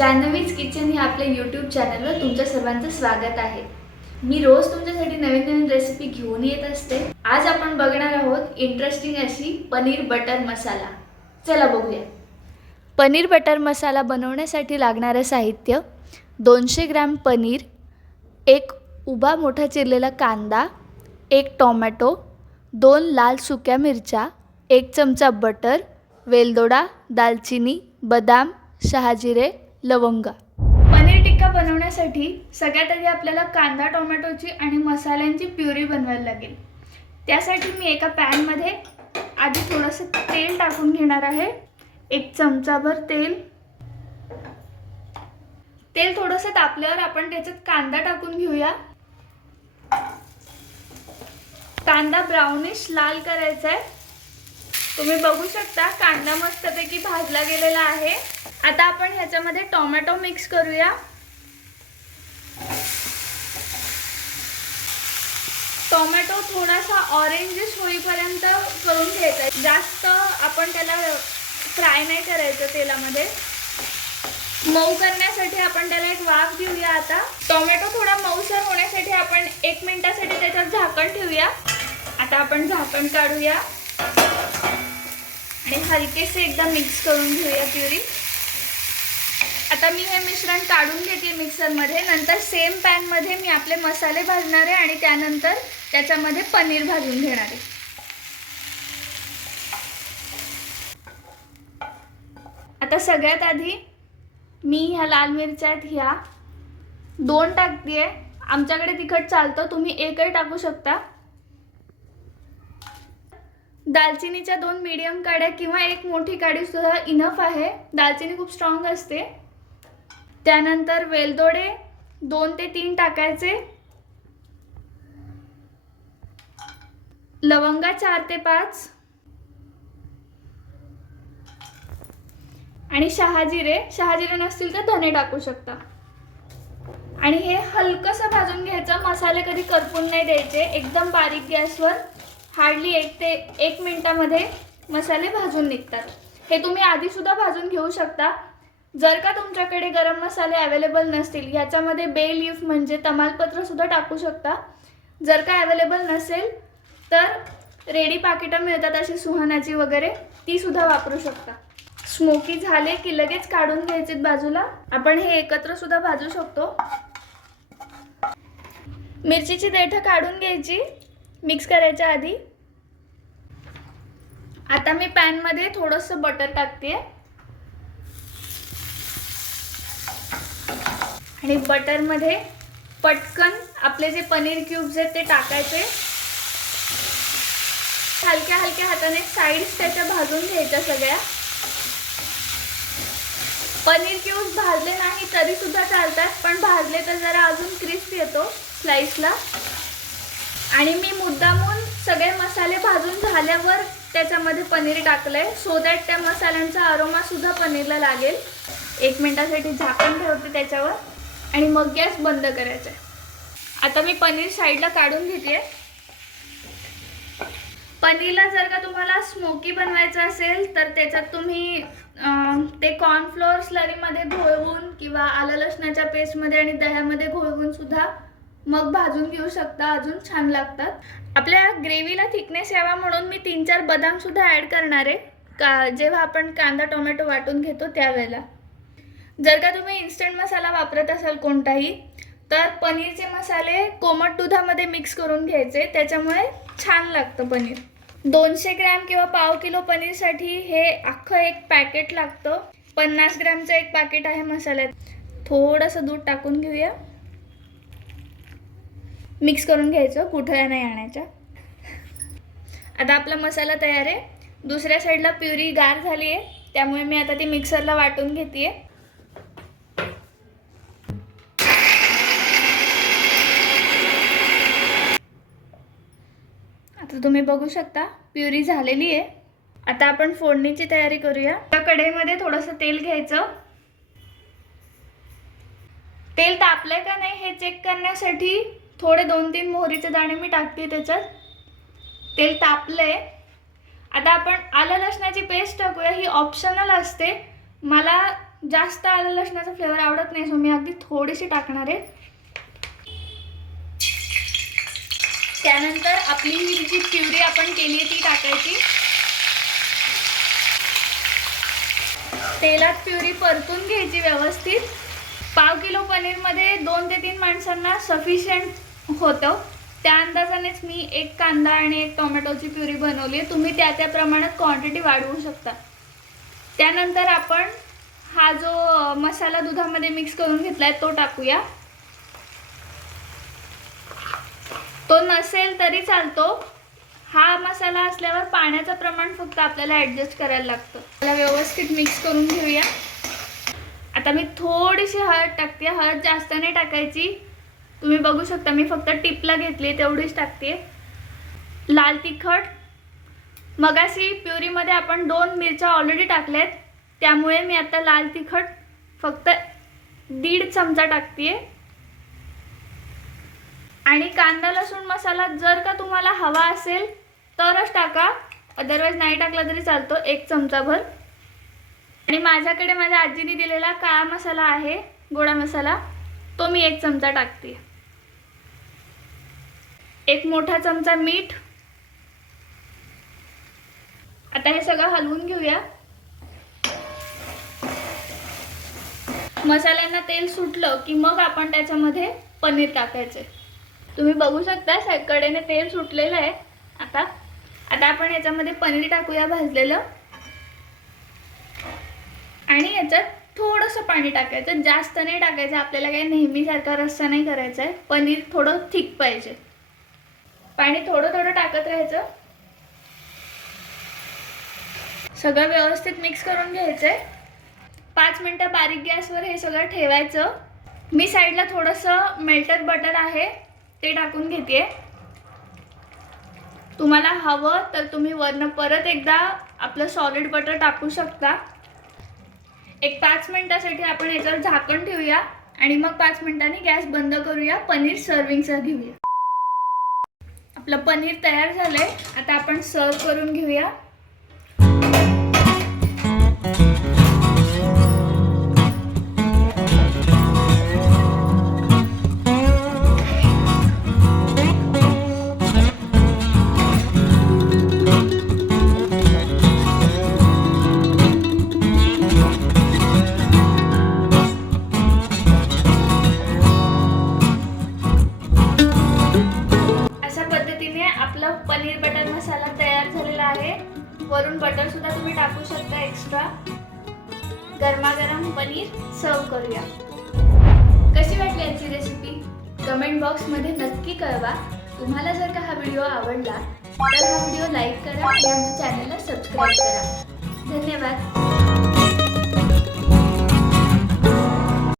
जान्हवीज kitchen या आपल्या YouTube चॅनलवर तुमच्या सर्वांचं स्वागत आहे। मी रोज तुमच्यासाठी नवीन नवीन रेसिपी घेऊन येत असते। आज आपण बघणार आहोत इंटरेस्टिंग अशी पनीर बटर मसाला। चला बघूया। पनीर बटर मसाला बनवण्यासाठी लागणारे साहित्य 200 ग्रॅम पनीर, एक उभा मोठा चिरलेला कांदा, एक टोमॅटो, 2 लाल सुक्या मिरच्या, 1 चमचा बटर, वेलदोडा, दालचिनी, बदाम, शहाजिरे, लवंगा। पनीर टिक्का बनवण्यासाठी सगळ्यात आधी आपल्याला कांदा टोमॅटोची आणि मसाल्यांची प्युरी बनवायला लागेल। त्यासाठी मी एका पॅन मध्ये आधी थोडंसं तेल टाकून घेणार आहे। 1 चमचाभर तेल थोडंसं तापल्यावर आपण त्याच्यात कांदा टाकून घेऊया। कांदा ब्राउनिश लाल करायचा आहे। तुम्ही बघू शकता कांदा मस्तपैकी भाजला गेलेला आहे। आता आपण ह्याच्यामध्ये टोमॅटो मिक्स करूया। टोमॅटो थोडासा ऑरेंजिश होईपर्यंत करून घ्यायचा आहे। जास्त आपण त्याला फ्राय नाही करायचं तेलामध्ये। मऊ करण्यासाठी आपण त्याला एक वाफ देऊया। आता टोमॅटो थोडा मऊसर होण्यासाठी आपण 1 मिनिटासाठी त्याच्यात झाकण ठेवूया। आता आपण झाकण काढूया आणि हलकेसे एकदा मिक्स करून घेऊया प्युरी। आता मी हे मिश्रण काढून घेते मिक्सर मध्ये। नंतर सेम पॅन मध्ये मी आपले मसाले भाजणार आहे आणि त्यानंतर त्याच्यामध्ये पनीर भाजून घेणार आहे। आता सगळ्यात आधी मी ह्या लाल मिरच्या ह्या 2 टाकते। आमच्याकडे तिखट चालतं, तुम्ही एकही टाकू शकता। दालचिनीच्या 2 मीडियम काड्या किंवा 1 मोठी काडी सुद्धा इनफ आहे। दालचिनी खूप स्ट्रॉंग असते। त्यानंतर वेलदोडे 2 ते 3 टाकायचे, लवंगा 4 ते 5 आणि शहाजिरे नसतील तर धने टाकू शकता। आणि हे हलकसं भाजून घ्यायचं। मसाले कधी करपून नाही द्यायचे। एकदम बारीक गॅसवर हार्डली 1 मिनिटामध्ये मसाले भाजून निघतात। हे तुम्ही आधी सुद्धा भाजून घेऊ शकता। जर का तुमच्याकडे गरम मसाले अवेलेबल नसतील, याच्यामध्ये बे लीफ म्हणजे तमालपत्र सुद्धा टाकू शकता। जर का अवेलेबल नसेल तर रेडी पाकिटं मिळतात अशी सुहानाची वगैरे, ती सुद्धा वापरू शकता। स्मोकी झाले की लगेच काढून घ्यायचे बाजूला। आपण हे एकत्र सुद्धा भाजू शकतो। मिरचीची देठं काढून घ्यायची मिक्स करायच्या आधी। आता मी पॅन मध्ये थोडंसं बटर टाकते आणि बटर मध्ये पटकन आपले जे पनीर क्यूब्स आहेत ते टाकायचे। हलक्या हलक्या हाताने साइड्स त्याच्या भाजून घ्यायच्या सगळ्या। पनीर क्यूब्स भाजले नाही तरी सुद्धा चालतात, पण भाजले तर जरा अजून क्रिस्प येतो स्लाइसला। आणि मी मुद्दामून सगळे मसाले भाजून झाल्यावर त्याच्यामध्ये पनीर टाकलंय, सो दॅट त्या मसाल्यांचा अरोमा सुद्धा पनीरला लागेल। 1 मिनिटासाठी झाकण ठेवते त्याच्यावर आणि मग गॅस बंद करायचा। आता मी पनीर साईडला काढून घेते। पनीरला जर का तुम्हाला स्मोकी बनवायचं असेल तर त्याच्यात तुम्ही ते कॉर्नफ्लोअर स्लरीमध्ये घोळवून किंवा आलं लसणाच्या पेस्टमध्ये आणि दह्यामध्ये घोळवून सुद्धा मग भाजून घेऊ शकता, अजून छान लागतात। आपल्या ग्रेव्हीला थिकनेस यावा म्हणून मी 3-4 बदाम सुद्धा ॲड करणार आहे जेव्हा आपण कांदा टोमॅटो वाटून घेतो त्यावेळेला। जर का तुम्ही इन्स्टंट मसाला वापरत असाल कोणताही, तर पनीरचे मसाले कोमट दुधामध्ये मिक्स करून घ्यायचे, त्याच्यामुळे छान लागतं पनीर। 200 ग्रॅम किंवा पाव किलो पनीरसाठी हे अख्खं एक पॅकेट लागतं। 50 ग्रॅमचं एक पॅकेट आहे मसाल्यात। थोडंसं दूध टाकून घेऊया, मिक्स करून घ्यायचं, गुठळ्या नाही आणायच्या। आता आपला मसाला तयार आहे। दुसऱ्या साईडला प्युरी गार झाली आहे, त्यामुळे मी आता ती मिक्सरला वाटून घेते। आता तुम्ही बघू शकता प्युरी झालेली आहे। आता आपण फोडणीची तयारी करूया। त्या कढईमध्ये थोडंसं तेल घ्यायचं। तेल तापलंय का नाही हे चेक करण्यासाठी थोडे 2-3 मोहरीचे दाणे मी टाकते त्याच्यात। तेल तापलंय। आता आपण आलं लसणाची पेस्ट टाकूया। ही ऑप्शनल असते, मला जास्त आलं लसणाचा फ्लेवर आवडत नाही, सो मी अगदी थोडीशी टाकणार आहे. त्यानंतर आपली ही जी प्युरी आपण केली आहे ती टाकायची. तेलात प्युरी परतून घ्यायची व्यवस्थित. पाव किलो पनीरमध्ये 2 ते 3 माणसांना सफिशियंट होतं. त्या अंदाजानेच मी 1 कांदा आणि 1 टोमॅटोची प्युरी बनवली. तुम्ही त्या प्रमाणात क्वांटिटी वाढवू शकता. त्यानंतर आपण हा जो मसाला दुधामध्ये मिक्स करून घेतलाय तो टाकूया. तो नसेल तरी चालतो. हा मसाला असल्यावर पाण्याचं प्रमाण फक्त आपल्याला ॲडजस्ट करायला लागतं. त्याला व्यवस्थित मिक्स करून घेऊया. आता मी थोडीशी हळद टाकते. हळद जास्त नाही टाकायची. तुम्ही बघू शकता मी फक्त टिपला घेतली तेवढीच टाकते. लाल तिखट. मगाशी प्युरीमध्ये आपण 2 मिरच्या ऑलरेडी टाकल्यात, त्यामुळे मी आता लाल तिखट फक्त 1.5 चमचा टाकते. आणि कांदा लसूण मसाला जर का तुम्हाला हवा असेल तरच टाका, अदरवाईज नाही टाकला तरी चालतो. 1 चमचाभर. आणि माझ्याकडे माझ्या आजीने दिलेला काळा मसाला आहे, गोडा मसाला, तो मी 1 चमचा टाकते. 1 मोठा चमचा मीठ. आता हे सगळं हलवून घेऊया. मसाल्यांना तेल सुटलं की मग आपण त्याच्यामध्ये पनीर टाकायचे. तुम्ही बघू शकता कडेने तेल सुटलेलं आहे. आता आपण याच्यामध्ये पनीर टाकूया भाजलेलं. आणि याच्यात थोडंसं पाणी टाकायचं, जास्त नाही टाकायचं. आपल्याला काही नेहमीसारखा रस्सा नाही करायचा आहे. पनीर थोडं थिक पाहिजे. पाणी थोडं थोडं टाकत राहायचं. सगळं व्यवस्थित मिक्स करून घ्यायचंय. 5 मिनिटं बारीक गॅसवर हे सगळं ठेवायचं. मी साईडला थोडंसं मेल्टेड बटर आहे ते टाकून घेते. तुम्हाला हवं तर तुम्ही वरनं परत एकदा आपलं सॉलिड बटर टाकू शकता. एक 5 मिनिटासाठी आपण याच्यावर झाकण ठेवूया आणि मग 5 मिनिटांनी गॅस बंद करूया. पनीर सर्विंगचा घेऊया. आपलं पनीर तयार झालंय. आता आपण सर्व करून घेऊया. पनीर बटर मसाला तयार झालेला आहे. वरून बटर सुद्धा तुम्ही टाकू शकता एक्स्ट्रा. गरमागरम पनीर सर्व करूया. कशी वाटली याची रेसिपी कमेंट बॉक्समध्ये नक्की कळवा. तुम्हाला जर का हा व्हिडिओ आवडला तर हा व्हिडिओ लाईक करा आणि आमच्या चॅनलला सबस्क्राईब करा. धन्यवाद.